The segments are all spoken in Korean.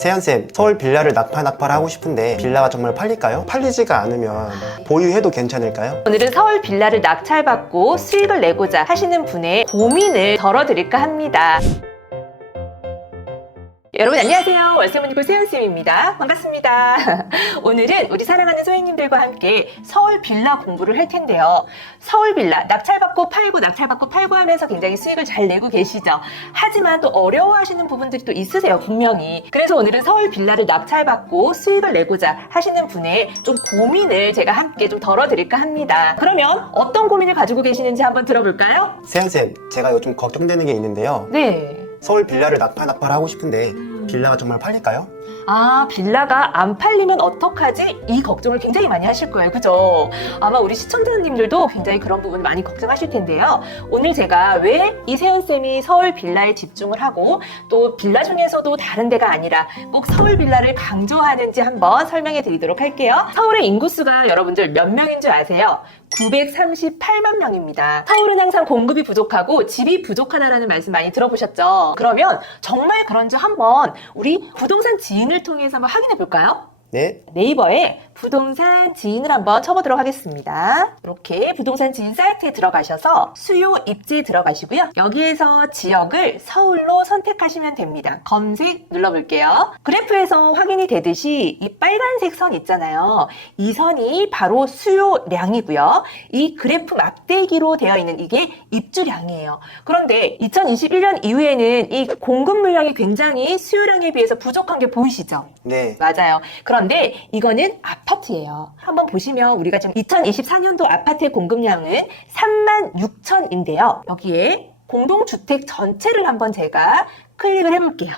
세연쌤, 서울 빌라를 낙팔 하고 싶은데 빌라가 정말 팔릴까요? 팔리지가 않으면 보유해도 괜찮을까요? 오늘은 서울 빌라를 낙찰받고 수익을 내고자 하시는 분의 고민을 덜어드릴까 합니다. 여러분 안녕하세요. 월세모니콜 세연쌤입니다. 반갑습니다. 오늘은 우리 사랑하는 소행님들과 함께 서울 빌라 공부를 할 텐데요. 서울 빌라 낙찰받고 팔고 하면서 굉장히 수익을 잘 내고 계시죠. 하지만 또 어려워하시는 부분들이 또 있으세요. 분명히. 그래서 오늘은 서울 빌라를 낙찰받고 수익을 내고자 하시는 분의 좀 고민을 제가 함께 좀 덜어드릴까 합니다. 그러면 어떤 고민을 가지고 계시는지 한번 들어볼까요? 세연쌤, 제가 요즘 걱정되는 게 있는데요. 네. 서울 빌라를 낙팔 하고 싶은데 빌라가 정말 팔릴까요? 아, 빌라가 안 팔리면 어떡하지? 이 걱정을 굉장히 많이 하실 거예요. 그죠? 아마 우리 시청자님들도 굉장히 그런 부분 많이 걱정하실 텐데요. 오늘 제가 왜 이 세연쌤이 서울 빌라에 집중을 하고 또 빌라 중에서도 다른 데가 아니라 꼭 서울 빌라를 강조하는지 한번 설명해 드리도록 할게요. 서울의 인구수가 여러분들 몇 명인 줄 아세요? 938만 명입니다. 서울은 항상 공급이 부족하고 집이 부족하다라는 말씀 많이 들어보셨죠? 그러면 정말 그런지 한번 우리 부동산 지인을 통해서 한번 확인해 볼까요? 네. 네이버에 부동산 지인을 한번 쳐보도록 하겠습니다. 이렇게 부동산 지인 사이트에 들어가셔서 수요 입지에 들어가시고요. 여기에서 지역을 서울로 선택하시면 됩니다. 검색 눌러볼게요. 그래프에서 확인이 되듯이 이 빨간색 선 있잖아요. 이 선이 바로 수요량이고요. 이 그래프 막대기로 되어 있는 이게 입주량이에요. 그런데 2021년 이후에는 이 공급 물량이 굉장히 수요량에 비해서 부족한 게 보이시죠? 네. 맞아요. 그런데 이거는 아파트예요. 한번 보시면 우리가 지금 2024년도 아파트의 공급량은 36,000인데요. 여기에 공동주택 전체를 한번 제가 클릭을 해볼게요.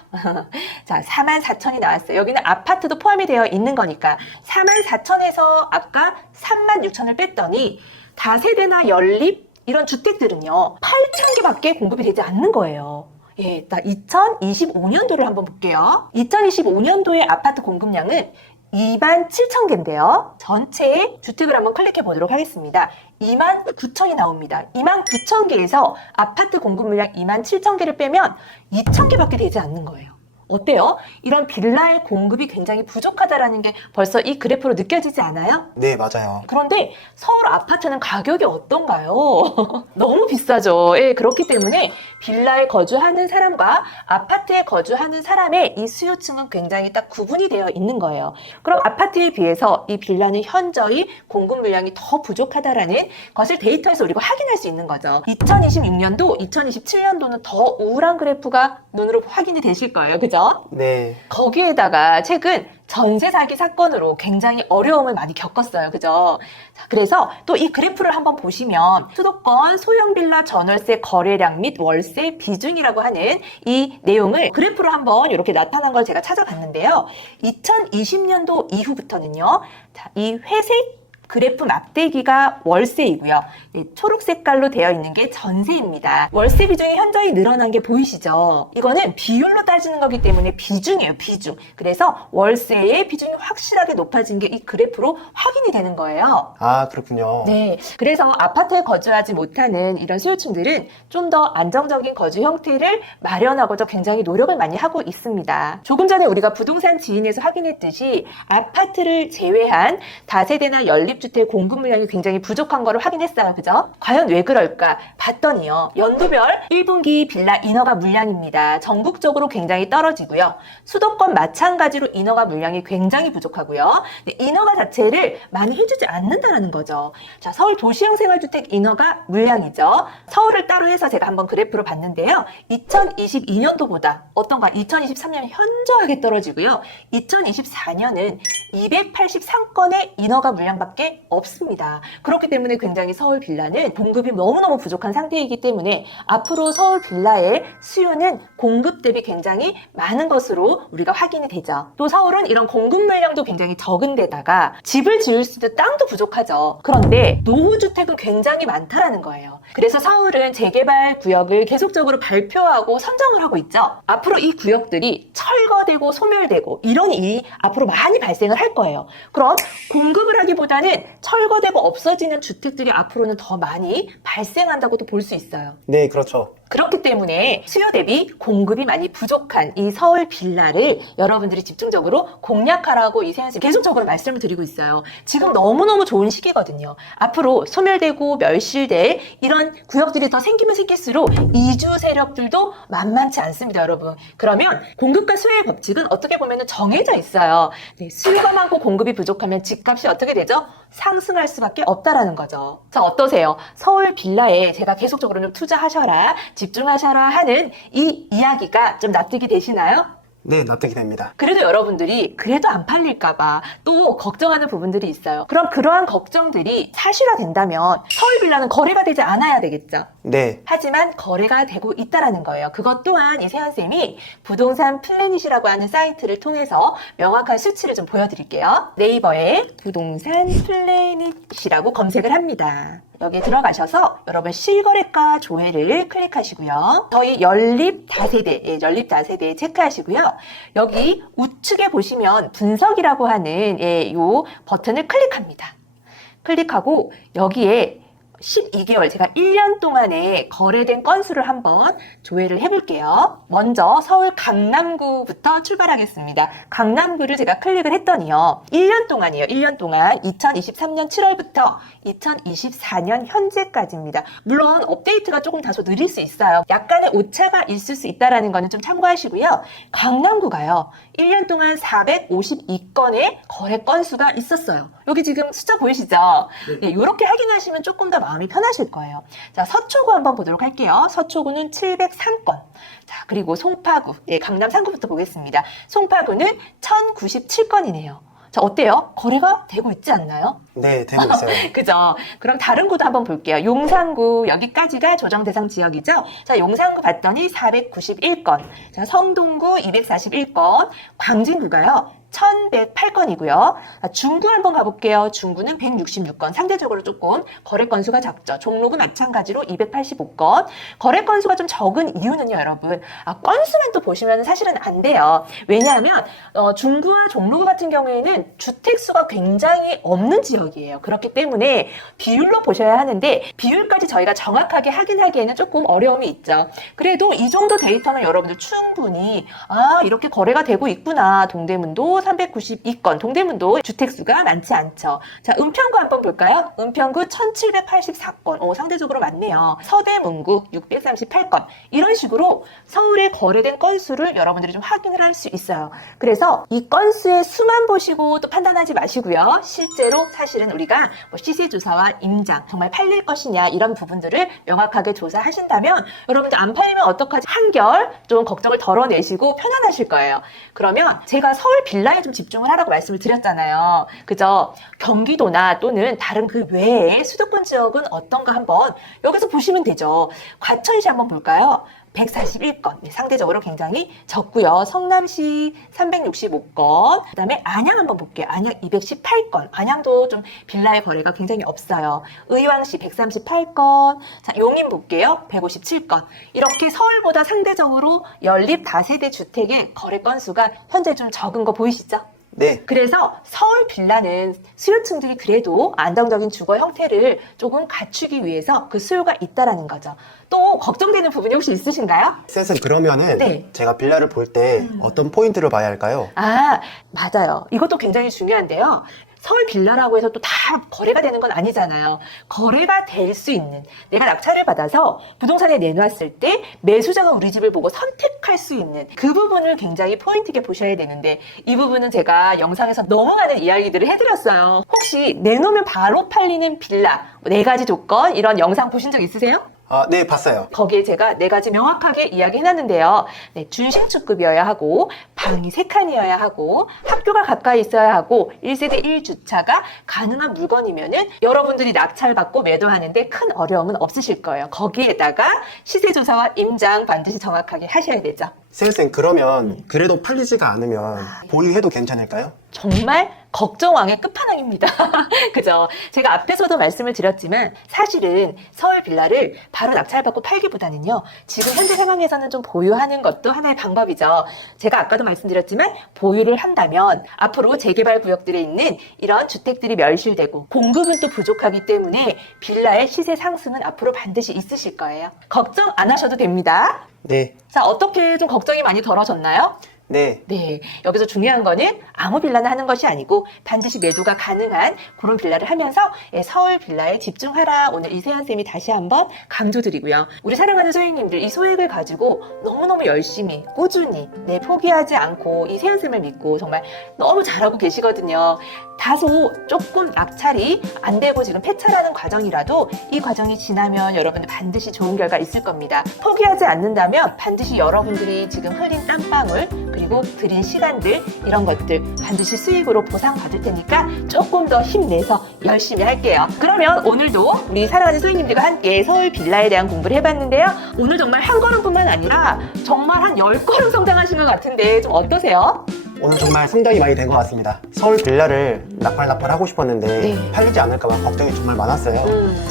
자, 44,000이 나왔어요. 여기는 아파트도 포함이 되어 있는 거니까 44,000에서 아까 36,000을 뺐더니 다세대나 연립 이런 주택들은요 8,000개밖에 공급이 되지 않는 거예요. 예, 2025년도를 한번 볼게요. 2025년도의 아파트 공급량은 27,000개인데요. 전체의 주택을 한번 클릭해 보도록 하겠습니다. 29,000이 나옵니다. 29,000개에서 아파트 공급 물량 27,000개를 빼면 2,000개밖에 되지 않는 거예요. 어때요? 이런 빌라의 공급이 굉장히 부족하다라는 게 벌써 이 그래프로 느껴지지 않아요? 네, 맞아요. 그런데 서울 아파트는 가격이 어떤가요? 너무 비싸죠. 예, 그렇기 때문에 빌라에 거주하는 사람과 아파트에 거주하는 사람의 이 수요층은 굉장히 딱 구분이 되어 있는 거예요. 그럼 아파트에 비해서 이 빌라는 현저히 공급 물량이 더 부족하다라는 것을 데이터에서 우리가 확인할 수 있는 거죠. 2026년도, 2027년도는 더 우울한 그래프가 눈으로 확인이 되실 거예요. 그죠? 네. 거기에다가 최근 전세 사기 사건으로 굉장히 어려움을 많이 겪었어요. 그죠? 자, 그래서 또 이 그래프를 한번 보시면 수도권 소형 빌라 전월세 거래량 및 월세 비중이라고 하는 이 내용을 그래프로 한번 이렇게 나타난 걸 제가 찾아봤는데요. 2020년도 이후부터는요. 자, 이 회색 그래프 막대기가 월세이고요. 네, 초록 색깔로 되어 있는 게 전세입니다. 월세 비중이 현저히 늘어난 게 보이시죠? 이거는 비율로 따지는 거기 때문에 비중이에요, 비중. 그래서 월세의 비중이 확실하게 높아진 게 이 그래프로 확인이 되는 거예요. 아, 그렇군요. 네, 그래서 아파트에 거주하지 못하는 이런 수요층들은 좀 더 안정적인 거주 형태를 마련하고자 굉장히 노력을 많이 하고 있습니다. 조금 전에 우리가 부동산 지인에서 확인했듯이 아파트를 제외한 다세대나 연립주택 공급 물량이 굉장히 부족한 거를 확인했어요. 그죠? 과연 왜 그럴까? 봤더니요. 연도별 1분기 빌라 인허가 물량입니다. 전국적으로 굉장히 떨어지고요. 수도권 마찬가지로 인허가 물량이 굉장히 부족하고요. 인허가 자체를 많이 해주지 않는다는 거죠. 자, 서울 도시형 생활주택 인허가 물량이죠. 서울을 따로 해서 제가 한번 그래프로 봤는데요. 2022년도보다 어떤가? 2023년 현저하게 떨어지고요. 2024년은 283건의 인허가 물량밖에 없습니다. 그렇기 때문에 굉장히 서울 빌라는 공급이 너무너무 부족한 상태이기 때문에 앞으로 서울 빌라의 수요는 공급 대비 굉장히 많은 것으로 우리가 확인이 되죠. 또 서울은 이런 공급 물량도 굉장히 적은 데다가 집을 지을 수 있는 땅도 부족하죠. 그런데 노후주택은 굉장히 많다라는 거예요. 그래서 서울은 재개발 구역을 계속적으로 발표하고 선정을 하고 있죠. 앞으로 이 구역들이 철거되고 소멸되고 이런 일이 앞으로 많이 발생을 할 거예요. 그럼 공급을 하기보다는 철거되고 없어지는 주택들이 앞으로는 더 많이 발생한다고도 볼 수 있어요. 네, 그렇죠. 그렇기 때문에 수요 대비 공급이 많이 부족한 이 서울 빌라를 여러분들이 집중적으로 공략하라고 이세현 씨 계속적으로 말씀을 드리고 있어요. 지금 너무너무 좋은 시기거든요. 앞으로 소멸되고 멸실될 이런 구역들이 더 생기면 생길수록 이주 세력들도 만만치 않습니다, 여러분. 그러면 공급과 수요의 법칙은 어떻게 보면 정해져 있어요. 네, 수요가 많고 공급이 부족하면 집값이 어떻게 되죠? 상승할 수밖에 없다라는 거죠. 자, 어떠세요? 서울 빌라에 제가 계속적으로 좀 투자하셔라, 집중하셔라 하는 이 이야기가 좀 납득이 되시나요? 네, 납득이 됩니다. 그래도 여러분들이 그래도 안 팔릴까봐 또 걱정하는 부분들이 있어요. 그럼 그러한 걱정들이 사실화된다면 서울 빌라는 거래가 되지 않아야 되겠죠. 네. 하지만 거래가 되고 있다라는 거예요. 그것 또한 이세현쌤이 부동산 플래닛이라고 하는 사이트를 통해서 명확한 수치를 좀 보여드릴게요. 네이버에 부동산 플래닛이라고 검색을 합니다. 여기에 들어가셔서 여러분 실거래가 조회를 클릭하시고요. 저희 연립 다세대, 연립 다세대 체크하시고요. 여기 우측에 보시면 분석이라고 하는 요 버튼을 클릭합니다. 클릭하고 여기에 12개월, 제가 1년 동안에 거래된 건수를 한번 조회를 해볼게요. 먼저 서울 강남구부터 출발하겠습니다. 강남구를 제가 클릭을 했더니요. 1년 동안이에요. 1년 동안 2023년 7월부터 2024년 현재까지입니다. 물론 업데이트가 조금 다소 느릴 수 있어요. 약간의 오차가 있을 수 있다는 거는 좀 참고하시고요. 강남구가요. 1년 동안 452건의 거래 건수가 있었어요. 여기 지금 숫자 보이시죠? 네, 이렇게 확인하시면 조금 더 마음이 편하실 거예요. 자, 서초구 한번 보도록 할게요. 서초구는 703건. 자, 그리고 송파구, 네, 강남 3구부터 보겠습니다. 송파구는 1097건이네요. 자, 어때요? 거래가 되고 있지 않나요? 네, 되고 있어요. 그죠? 그럼 다른 구도 한번 볼게요. 용산구, 여기까지가 조정 대상 지역이죠? 자, 용산구 봤더니 491건. 자, 성동구 241건. 광진구가요. 1108건이고요. 중구 한번 가볼게요. 중구는 166건. 상대적으로 조금 거래 건수가 작죠. 종로구 마찬가지로 285건. 거래 건수가 좀 적은 이유는요, 여러분. 건수만 또 보시면 사실은 안 돼요. 왜냐하면 중구와 종로구 같은 경우에는 주택수가 굉장히 없는 지역이에요. 그렇기 때문에 비율로 보셔야 하는데 비율까지 저희가 정확하게 확인하기에는 조금 어려움이 있죠. 그래도 이 정도 데이터는 여러분들 충분히 이렇게 거래가 되고 있구나. 동대문도 392건, 동대문도 주택수가 많지 않죠. 자, 은평구 한번 볼까요? 은평구 1784건, 상대적으로 많네요. 서대문구 638건, 이런 식으로 서울에 거래된 건수를 여러분들이 좀 확인을 할 수 있어요. 그래서 이 건수의 수만 보시고 또 판단하지 마시고요. 실제로 사실은 우리가 시세조사와 임장, 정말 팔릴 것이냐 이런 부분들을 명확하게 조사하신다면 여러분들 안 팔리면 어떡하지? 한결 좀 걱정을 덜어내시고 편안하실 거예요. 그러면 제가 서울 빌라에 좀 집중을 하라고 말씀을 드렸잖아요. 그죠? 경기도나 또는 다른 그 외의 수도권 지역은 어떤가 한번 여기서 보시면 되죠. 과천시 한번 볼까요? 141건, 상대적으로 굉장히 적고요. 성남시 365건, 그 다음에 안양 한번 볼게요. 안양 218건, 안양도 좀 빌라의 거래가 굉장히 없어요. 의왕시 138건, 자, 용인 볼게요. 157건. 이렇게 서울보다 상대적으로 연립 다세대 주택의 거래 건수가 현재 좀 적은 거 보이시죠? 네. 그래서 서울 빌라는 수요층들이 그래도 안정적인 주거 형태를 조금 갖추기 위해서 그 수요가 있다라는 거죠. 또 걱정되는 부분이 혹시 있으신가요? 쌤, 그러면은 네. 제가 빌라를 볼 때 어떤 포인트를 봐야 할까요? 맞아요. 이것도 굉장히 중요한데요. 서울 빌라라고 해서 또 다 거래가 되는 건 아니잖아요. 거래가 될 수 있는, 내가 낙찰을 받아서 부동산에 내놨을 때 매수자가 우리 집을 보고 선택할 수 있는 그 부분을 굉장히 포인트 있게 보셔야 되는데, 이 부분은 제가 영상에서 너무 많은 이야기들을 해드렸어요. 혹시 내놓으면 바로 팔리는 빌라 4가지 조건, 이런 영상 보신 적 있으세요? 네, 봤어요. 거기에 제가 4가지 명확하게 이야기해놨는데요. 네, 준신축급이어야 하고, 방이 3칸이어야 하고, 학교가 가까이 있어야 하고, 1세대 1주차가 가능한 물건이면은 여러분들이 낙찰받고 매도하는데 큰 어려움은 없으실 거예요. 거기에다가 시세조사와 임장 반드시 정확하게 하셔야 되죠. 쌤, 그러면 그래도 팔리지가 않으면 보유해도 괜찮을까요? 정말 걱정왕의 끝판왕입니다. 그죠? 제가 앞에서도 말씀을 드렸지만 사실은 서울 빌라를 바로 낙찰받고 팔기보다는요. 지금 현재 상황에서는 좀 보유하는 것도 하나의 방법이죠. 제가 아까도 말씀드렸지만 보유를 한다면 앞으로 재개발 구역들에 있는 이런 주택들이 멸실되고 공급은 또 부족하기 때문에 빌라의 시세 상승은 앞으로 반드시 있으실 거예요. 걱정 안 하셔도 됩니다. 네. 자, 어떻게 좀 걱정이 많이 덜어졌나요? 네. 네, 여기서 중요한 거는 아무 빌라나 하는 것이 아니고 반드시 매도가 가능한 그런 빌라를 하면서 서울 빌라에 집중하라. 오늘 이세연 쌤이 다시 한번 강조드리고요. 우리 사랑하는 소유님들 이 소액을 가지고 너무너무 열심히 꾸준히 포기하지 않고 이세연 쌤을 믿고 정말 너무 잘하고 계시거든요. 다소 조금 낙찰이 안 되고 지금 폐차라는 과정이라도 이 과정이 지나면 여러분들 반드시 좋은 결과 있을 겁니다. 포기하지 않는다면 반드시 여러분들이 지금 흘린 땀방울 그리고 들인 시간들 이런 것들 반드시 수익으로 보상받을 테니까 조금 더 힘내서 열심히 할게요. 그러면 오늘도 우리 사랑하는 소유님들과 함께 서울 빌라에 대한 공부를 해봤는데요. 오늘 정말 한 걸음뿐만 아니라 정말 한 10걸음 성장하신 것 같은데 좀 어떠세요? 오늘 정말 성장이 많이 된 것 같습니다. 서울 빌라를 낙팔하고 싶었는데 네. 팔리지 않을까봐 걱정이 정말 많았어요.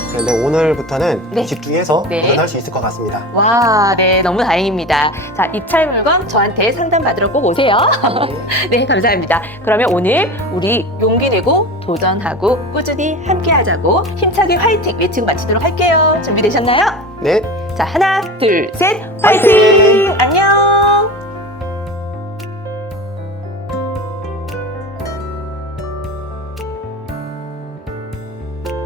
그런데 오늘부터는 네. 집중해서 네. 도전할 수 있을 것 같습니다. 와, 네, 너무 다행입니다. 자, 입찰 물건 저한테 상담 받으러 꼭 오세요. 네, 감사합니다. 그러면 오늘 우리 용기 내고 도전하고 꾸준히 함께 하자고 힘차게 화이팅 외치고 마치도록 할게요. 준비되셨나요? 네. 자, 하나, 둘, 셋, 화이팅! 화이팅! 안녕!